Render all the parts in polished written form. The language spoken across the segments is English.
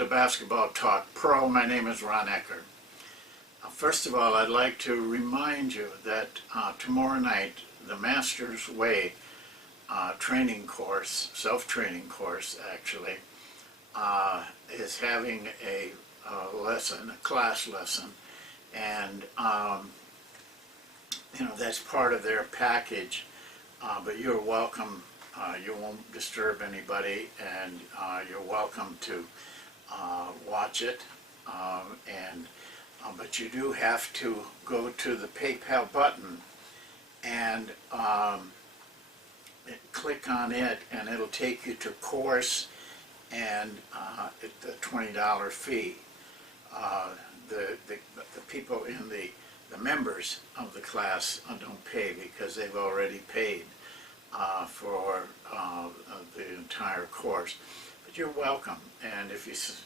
to Basketball Talk Pro. My name is Ron Ekker. First of all, I'd like to remind you that tomorrow night, the Master's Way training course, self-training course actually, is having a lesson, a class lesson, and that's part of their package, but you're welcome. You won't disturb anybody, and you're welcome to watch it, but you do have to go to the PayPal button and click on it, and it'll take you to course and the $20 fee. The people in the members of the class don't pay because they've already paid for the entire course. But you're welcome, and if it's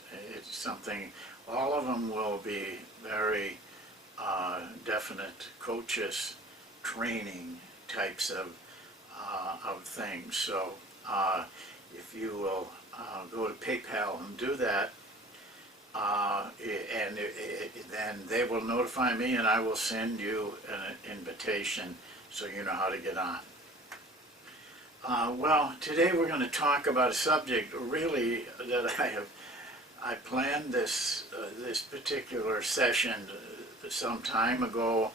something, all of them will be very definite coaches, training types of things. So if you will go to PayPal and do that, then they will notify me, and I will send you an invitation so you know how to get on. Well, today we're going to talk about a subject really that I planned this particular session some time ago,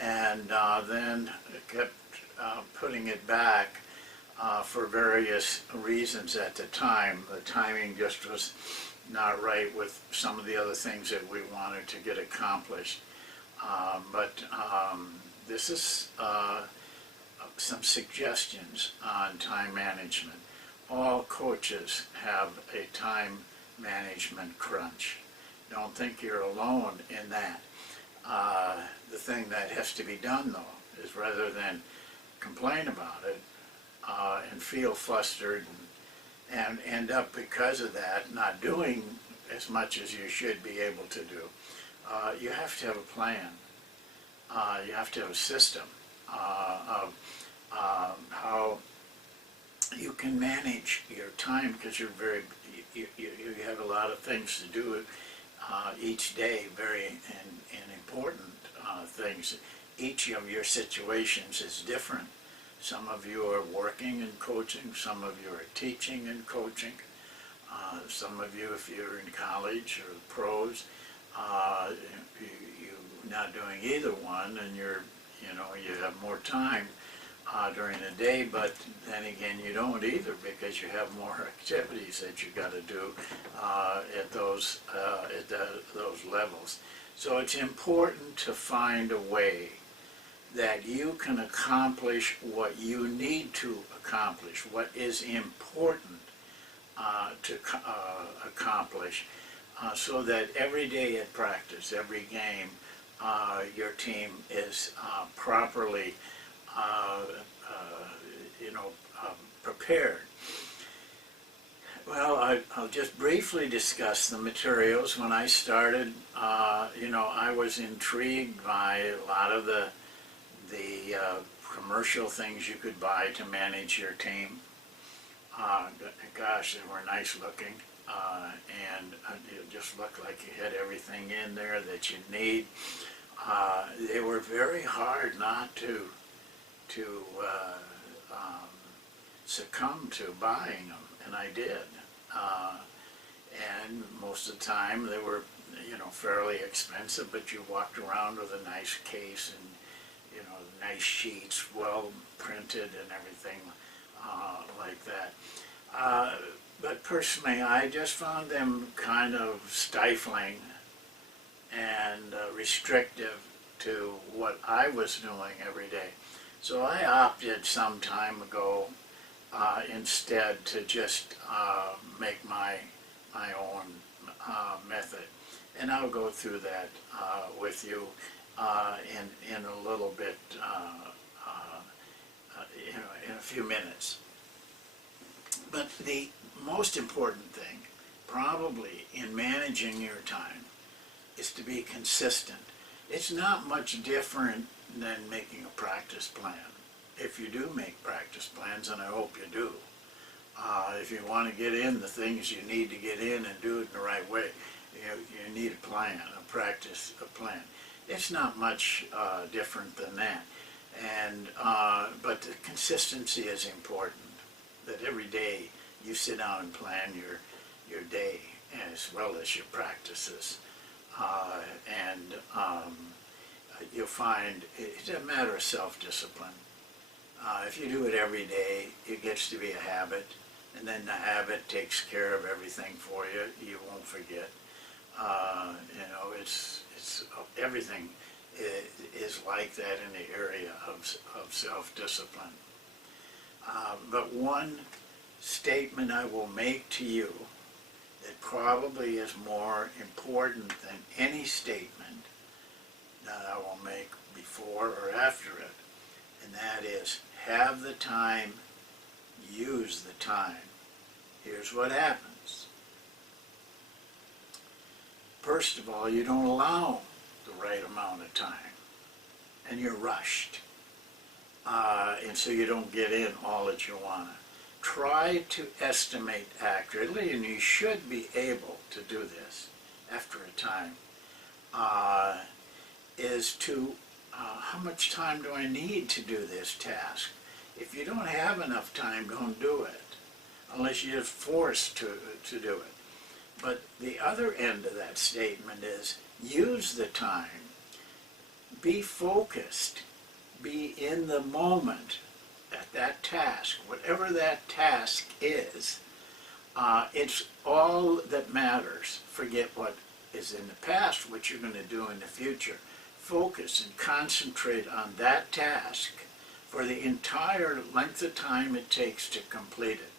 and then kept putting it back for various reasons at the time. The timing just was not right with some of the other things that we wanted to get accomplished. But this is some suggestions on time management. All coaches have a time management crunch. Don't think you're alone in that. The thing that has to be done, though, is rather than complain about it and feel flustered and end up, because of that, not doing as much as you should be able to do, you have to have a plan. You have to have a system of how you can manage your time, because you have a lot of things to do each day, very and important things. Each of your situations is different. Some of you are working and coaching, some of you are teaching and coaching, some of you, if you're in college or pros, you're not doing either one, and you have more time during the day, but then again you don't either, because you have more activities that you got to do at those levels. So it's important to find a way that you can accomplish what you need to accomplish, what is important to accomplish, so that every day at practice, every game, your team is properly prepared. Well, I'll just briefly discuss the materials. When I started, I was intrigued by a lot of the commercial things you could buy to manage your team. Gosh, they were nice looking, and it just looked like you had everything in there that you need. They were very hard not to succumb to buying them, and I did. And most of the time they were, fairly expensive, but you walked around with a nice case and, nice sheets, well printed and everything like that. But personally, I just found them kind of stifling and restrictive to what I was doing every day. So I opted some time ago instead to just make my own method. And I'll go through that with you in a little bit, in a few minutes. But the most important thing, probably in managing your time, is to be consistent. It's not much different than making a practice plan. If you do make practice plans, and I hope you do, If you want to get in the things you need to get in and do it in the right way, you need a plan, a plan. It's not much different than that. And but the consistency is important. That every day you sit down and plan your day as well as your practices, and you'll find it's a matter of self-discipline. If you do it every day, it gets to be a habit, and then the habit takes care of everything for you. You won't forget. It's everything is like that in the area of self-discipline. But one statement I will make to you that probably is more important than any statement that I will make before or after it, and that is, have the time, use the time. Here's what happens. First of all, you don't allow the right amount of time, and you're rushed, and so you don't get in all that you want to. Try to estimate accurately, and you should be able to do this after a time, is to how much time do I need to do this task? If you don't have enough time, don't do it, unless you're forced to do it. But the other end of that statement is use the time, be focused, be in the moment at that task, whatever that task is. It's all that matters. Forget what is in the past, what you're going to do in the future. Focus and concentrate on that task for the entire length of time it takes to complete it.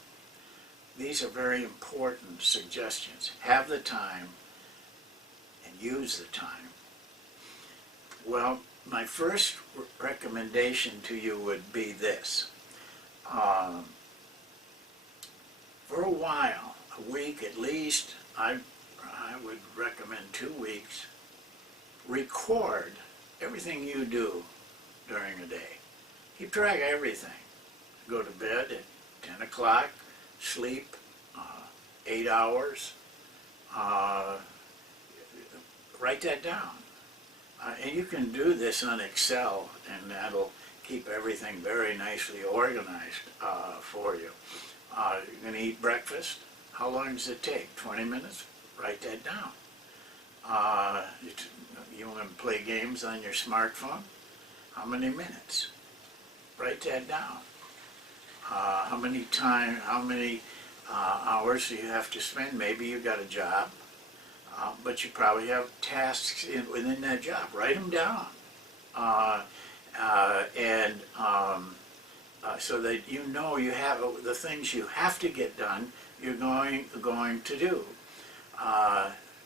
These are very important suggestions. Have the time and use the time. Well, my first recommendation to you would be this. For a while, a week at least, I would recommend 2 weeks, record everything you do during a day. Keep track of everything. Go to bed at 10 o'clock, sleep 8 hours. Write that down. And you can do this on Excel, and that'll keep everything very nicely organized for you. You're going to eat breakfast. How long does it take? 20 minutes? Write that down. You want to play games on your smartphone? How many minutes? Write that down. How many hours do you have to spend? Maybe you got a job, but you probably have tasks within that job. Write them down, so that you know you have the things you have to get done. You're going to do.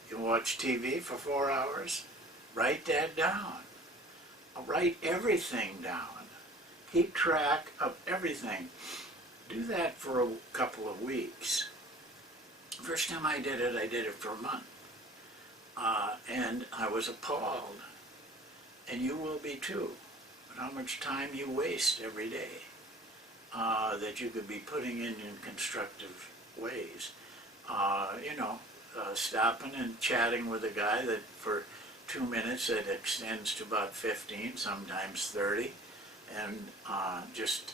You watch TV for 4 hours. Write that down. Write everything down. Keep track of everything. Do that for a couple of weeks. First time I did it for a month. And I was appalled. And you will be too. But how much time you waste every day that you could be putting in constructive ways. Stopping and chatting with a guy that for 2 minutes it extends to about 15, sometimes 30, and just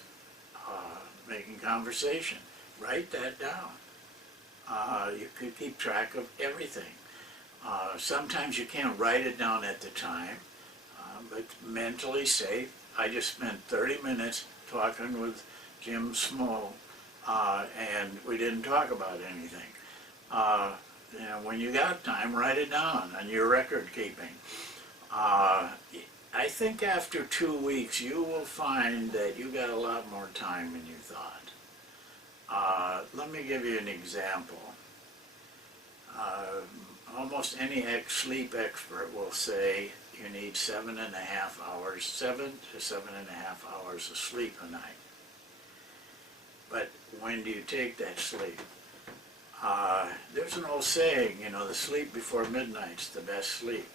making conversation. Write that down. You could keep track of everything. Sometimes you can't write it down at the time, but mentally say, I just spent 30 minutes talking with Jim Small, and we didn't talk about anything. When you got time, write it down on your record keeping. I think after 2 weeks, you will find that you got a lot more time than you thought. Let me give you an example. Almost any sleep expert will say you need 7 to 7.5 hours of sleep a night. But when do you take that sleep? There's an old saying, the sleep before midnight's the best sleep.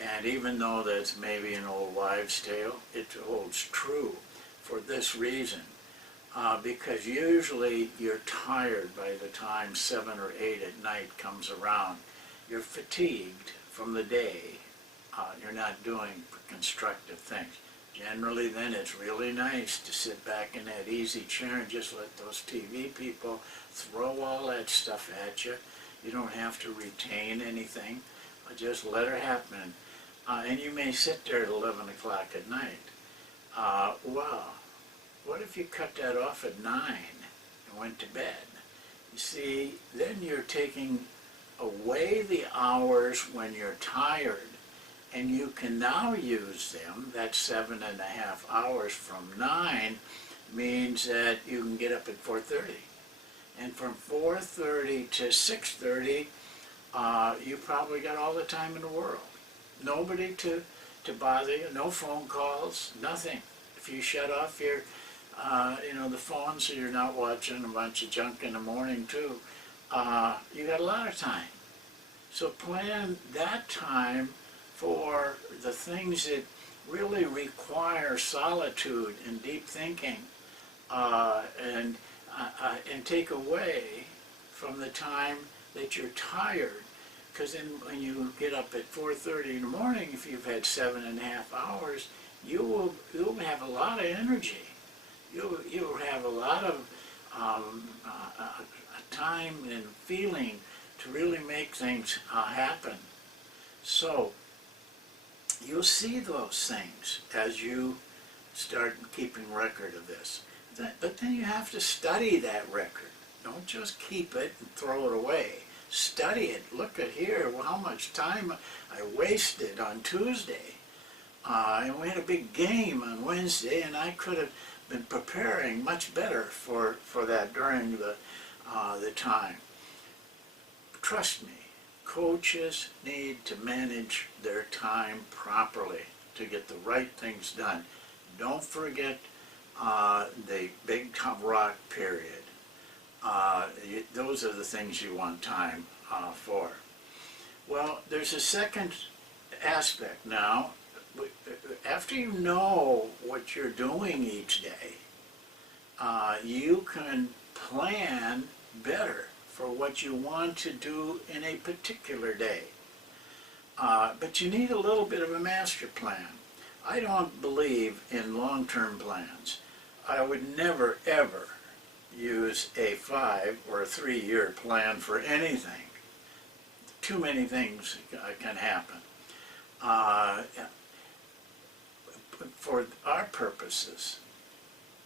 And even though that's maybe an old wives' tale, it holds true for this reason. because usually you're tired by the time 7 or 8 at night comes around. You're fatigued from the day. You're not doing constructive things. Generally then it's really nice to sit back in that easy chair and just let those TV people throw all that stuff at you. You don't have to retain anything. Just let it happen. And you may sit there at 11 o'clock at night. Wow, what if you cut that off at 9 and went to bed? You see, then you're taking away the hours when you're tired, and you can now use them. That 7.5 hours from 9 means that you can get up at 4:30. And from 4:30 to 6:30, you probably got all the time in the world. Nobody to bother you, no phone calls, nothing. If you shut off your, the phone so you're not watching a bunch of junk in the morning too, you got a lot of time. So plan that time for the things that really require solitude and deep thinking, and take away from the time that you're tired. Because then when you get up at 4:30 in the morning, if you've had 7.5 hours, you'll have a lot of energy. You'll have a lot of time and feeling to really make things happen. So you'll see those things as you start keeping record of this. But then you have to study that record. Don't just keep it and throw it away. Study it. Look at here, how much time I wasted on Tuesday. And we had a big game on Wednesday, and I could have been preparing much better for that during the time. Trust me, coaches need to manage their time properly to get the right things done. Don't forget the big rock period. Those are the things you want time for. Well, there's a second aspect now. After you know what you're doing each day, you can plan better for what you want to do in a particular day. But you need a little bit of a master plan. I don't believe in long-term plans. I would never, ever use a 5 or a 3-year plan for anything. Too many things can happen. For our purposes,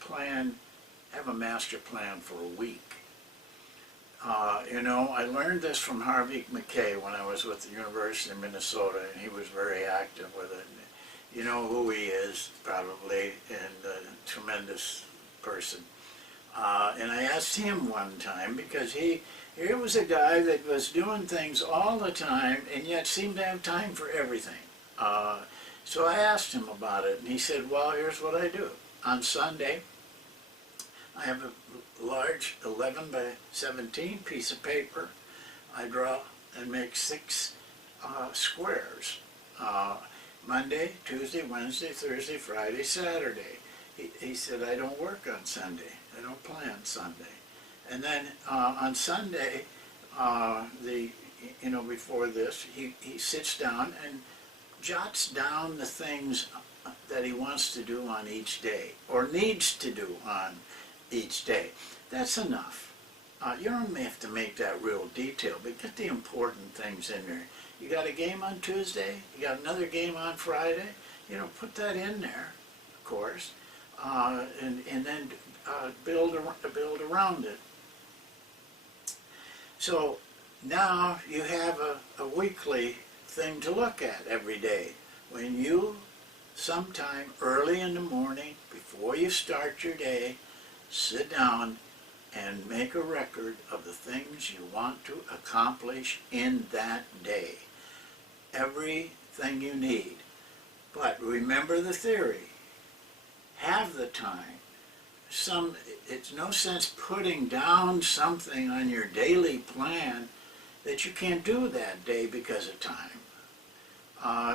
have a master plan for a week. I learned this from Harvey McKay when I was with the University of Minnesota, and he was very active with it. You know who he is, probably, and a tremendous person. And I asked him one time, because here was a guy that was doing things all the time and yet seemed to have time for everything. So I asked him about it, and he said, well, here's what I do. On Sunday, I have a large 11 by 17 piece of paper. I draw and make 6 squares. Monday, Tuesday, Wednesday, Thursday, Friday, Saturday. He said, I don't work on Sunday. I don't plan Sunday. And then on Sunday, before this, he sits down and jots down the things that he wants to do on each day, or needs to do on each day. That's enough. You don't have to make that real detailed, but get the important things in there. You got a game on Tuesday, you got another game on Friday, put that in there, of course, and then build around it. So now you have a weekly thing to look at every day. When you, sometime early in the morning, before you start your day, sit down and make a record of the things you want to accomplish in that day. Everything you need. But remember the theory. Have the time. It's no sense putting down something on your daily plan that you can't do that day because of time.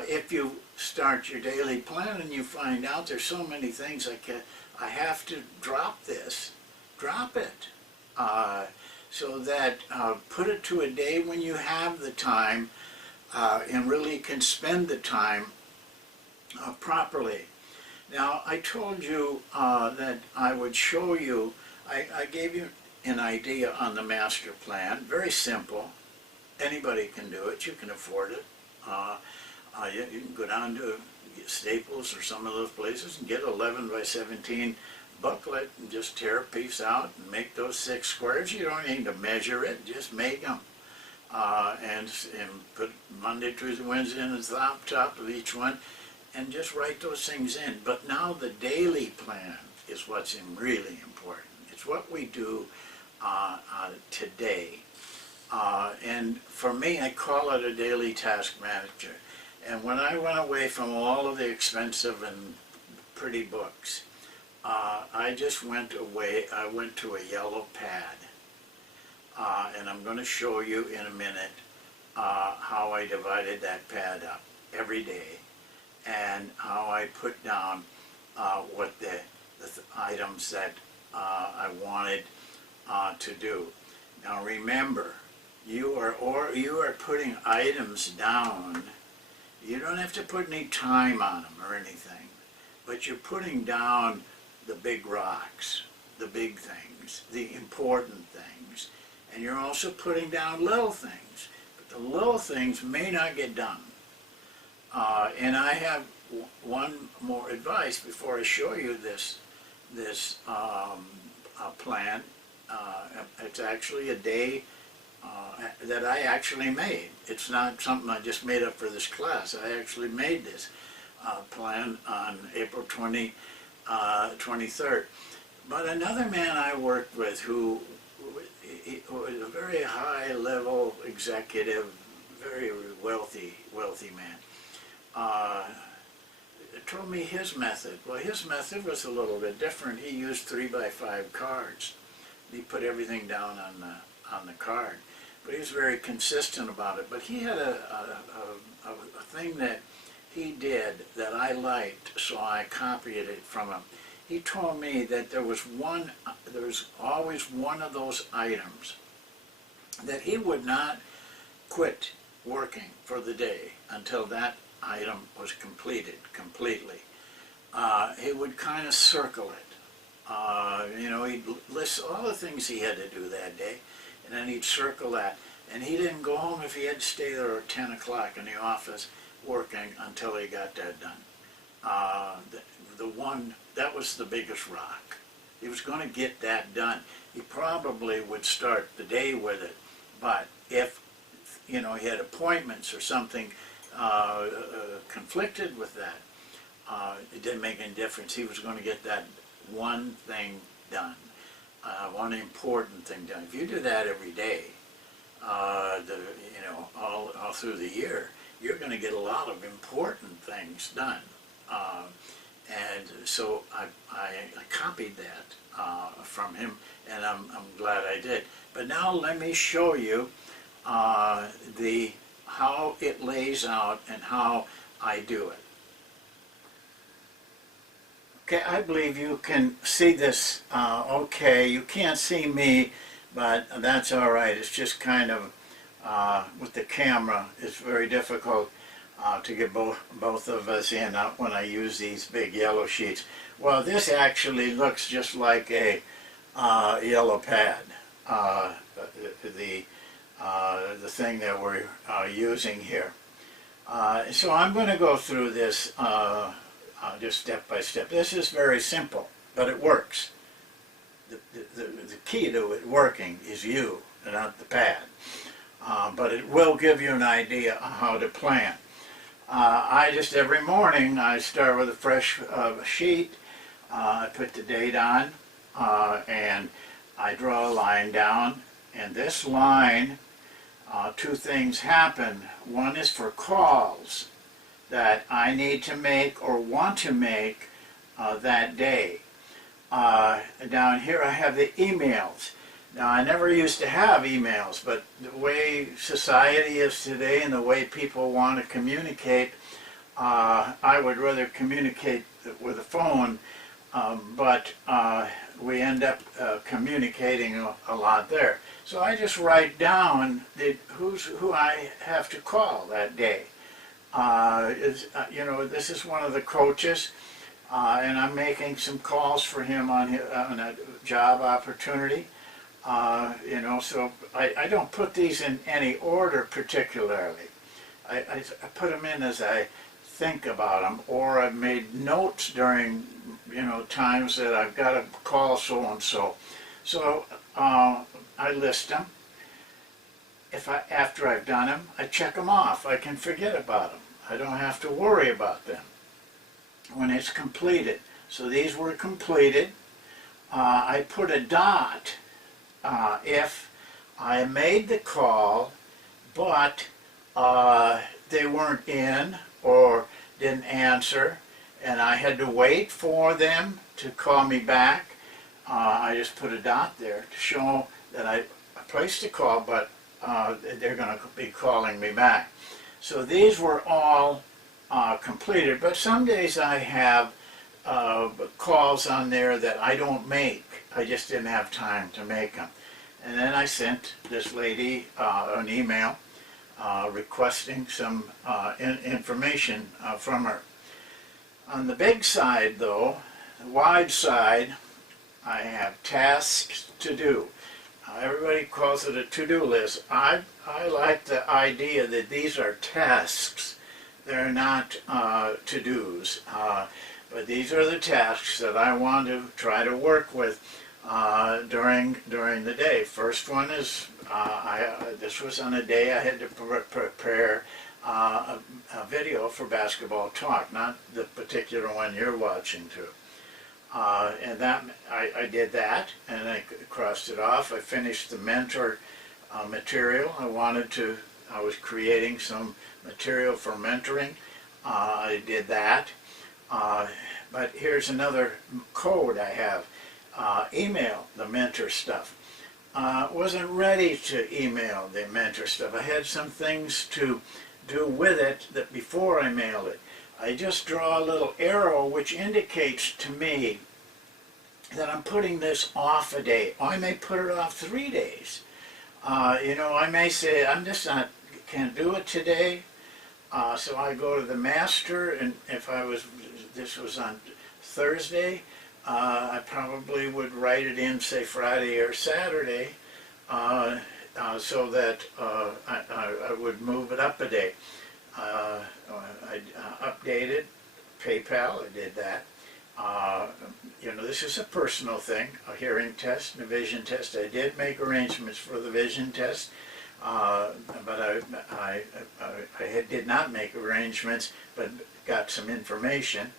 If you start your daily plan and you find out there's so many things I have to drop this, drop it. So that put it to a day when you have the time and really can spend the time properly. Now, I told you that I would show you, I gave you an idea on the master plan, very simple. Anybody can do it, you can afford it. You can go down to Staples or some of those places and get 11 by 17 booklet and just tear a piece out and make those 6 squares. You don't need to measure it, just make them. And put Monday, Tuesday, Wednesday in the top of each one and just write those things in. But now the daily plan is what's really important. It's what we do today. And for me, I call it a daily task manager. And when I went away from all of the expensive and pretty books, I just went away, I went to a yellow pad. And I'm going to show you in a minute how I divided that pad up every day and how I put down what the items that I wanted to do. Now remember, you are putting items down. You don't have to put any time on them or anything, but you're putting down the big rocks, the big things, the important things, and you're also putting down little things. But the little things may not get done. And I have one more advice before I show you this plan. It's actually a day that I actually made. It's not something I just made up for this class. I actually made this plan on April 23rd. But another man I worked with who was a very high-level executive, very wealthy man, told me his method. Well, his method was a little bit different. He used 3x5 cards. He put everything down on the card. But he was very consistent about it. But he had a thing that he did that I liked, so I copied it from him. He told me that there was always one of those items that he would not quit working for the day until that item was completed completely. He would kind of circle it. He'd list all the things he had to do that day, and then he'd circle that. And he didn't go home if he had to stay there at 10 o'clock in the office working until he got that done. That was the biggest rock. He was going to get that done. He probably would start the day with it, but if he had appointments or something conflicted with that, it didn't make any difference. He was going to get that one thing done, one important thing done. If you do that every day, all through the year, you're going to get a lot of important things done. And so I copied that from him, and I'm glad I did. But now let me show you how it lays out and how I do it. Okay, I believe you can see this okay. You can't see me, but that's all right. It's just kind of, with the camera, it's very difficult to get both of us in when I use these big yellow sheets. Well, this actually looks just like a yellow pad, the thing that we're using here. So I'm going to go through this just step by step. This is very simple, but it works. The key to it working is you, and not the pad. But it will give you an idea of how to plan. Every morning, I start with a fresh sheet. I put the date on, and I draw a line down. And this line, two things happen. One is for calls that I need to make or want to make that day. Down here I have the emails. Now, I never used to have emails, but the way society is today and the way people want to communicate, I would rather communicate with a phone but we end up communicating a lot there. So I just write down who I have to call that day. You know, this is one of the coaches, and I'm making some calls for him on a job opportunity. You know, so I don't put these in any order particularly. I put them in as I think about them, or I've made notes during, you know, times that I've got to call so-and-so. So I list them. After I've done them, I check them off. I can forget about them. I don't have to worry about them when it's completed. So these were completed. I put a dot if I made the call, but they weren't in or didn't answer, and I had to wait for them to call me back. I just put a dot there to show that I placed a call, but they're going to be calling me back. So these were all completed, but some days I have calls on there that I don't make. I just didn't have time to make them. And then I sent this lady an email requesting some information from her. On the big side, though, the wide side, I have tasks to do. Everybody calls it a to-do list. I like the idea that these are tasks. They're not to-dos. But these are the tasks that I want to try to work with during the day. First one is, this was on a day I had to prepare a video for Basketball Talk, not the particular one you're watching to. And that I did that, and I crossed it off. I finished the mentor material. I was creating some material for mentoring. I did that. But here's another code I have. Email the mentor stuff. Wasn't ready to email the mentor stuff. I had some things to do with it that before I mailed it. I just draw a little arrow which indicates to me that I'm putting this off a day. Or I may put it off 3 days. You know, I may say, can't do it today. So I go to the master, and if this was on Thursday, I probably would write it in, say, Friday or Saturday, so that I would move it up a day. I updated PayPal, I did that. You know, this is a personal thing, a hearing test and a vision test. I did make arrangements for the vision test, but I did not make arrangements, but got some information.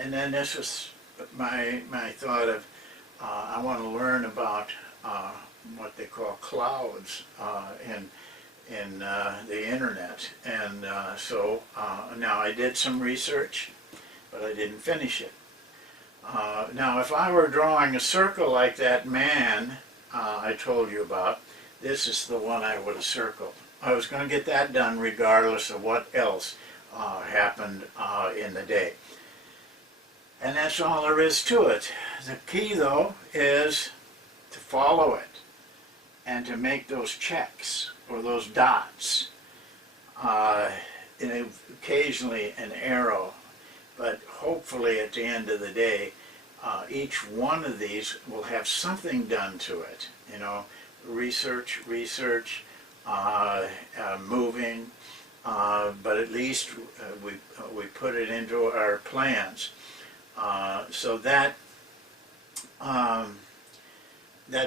And then this was my thought of, I want to learn about what they call clouds in the internet. And so now I did some research, but I didn't finish it. Now if I were drawing a circle like that man I told you about, this is the one I would have circled. I was going to get that done regardless of what else happened in the day. And that's all there is to it. The key, though, is to follow it and to make those checks or those dots. And occasionally an arrow, but hopefully at the end of the day, each one of these will have something done to it. You know, research, moving, but at least we put it into our plans. So that's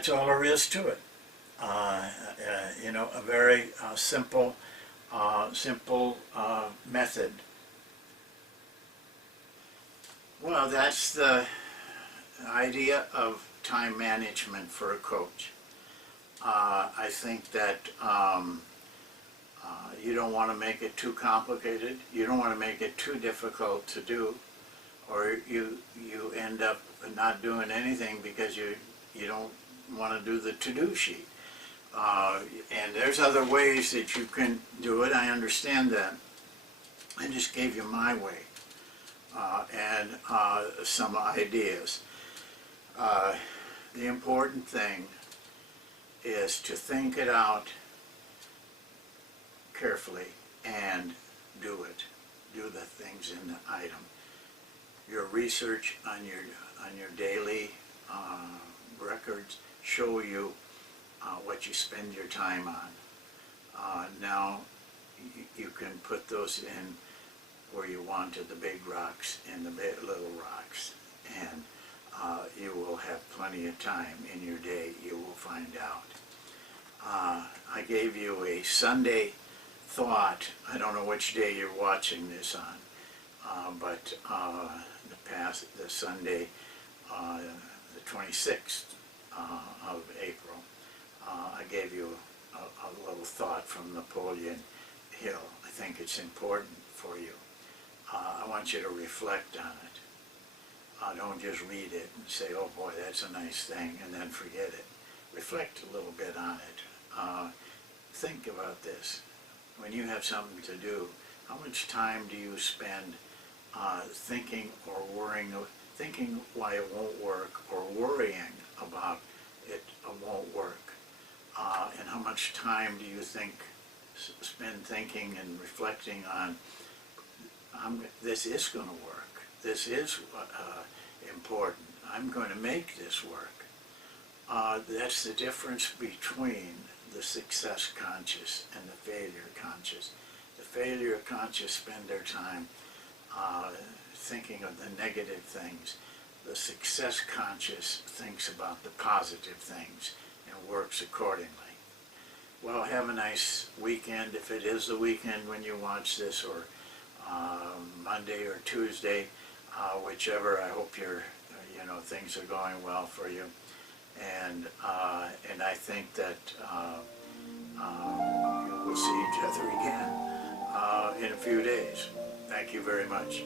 all there is to it. You know, a very simple method. Well, that's the idea of time management for a coach. I think that you don't want to make it too complicated. You don't want to make it too difficult to do, or you end up not doing anything because you don't want to do the to-do sheet. And there's other ways that you can do it. I understand that. I just gave you my way. and some ideas. The important thing is to think it out carefully and do it. Do the things in the item. Your research on your daily records show you what you spend your time on. Now you can put those in where you wanted, the big rocks and the little rocks, and you will have plenty of time in your day, you will find out. I gave you a Sunday thought. I don't know which day you're watching this on, but the Sunday, the 26th of April, I gave you a little thought from Napoleon Hill. I think it's important for you. I want you to reflect on it. Don't just read it and say, oh boy, that's a nice thing, and then forget it. Reflect a little bit on it. Think about this. When you have something to do, how much time do you spend thinking or worrying, thinking why it won't work, or worrying about it won't work? And how much time do you spend thinking and reflecting on, this is going to work, this is important, I'm going to make this work? That's the difference between the success conscious and the failure conscious. The failure conscious spend their time thinking of the negative things. The success conscious thinks about the positive things and works accordingly. Well, have a nice weekend, if it is the weekend when you watch this, or Monday or Tuesday, whichever. I hope things are going well for you, and I think that we'll see each other again in a few days. Thank you very much.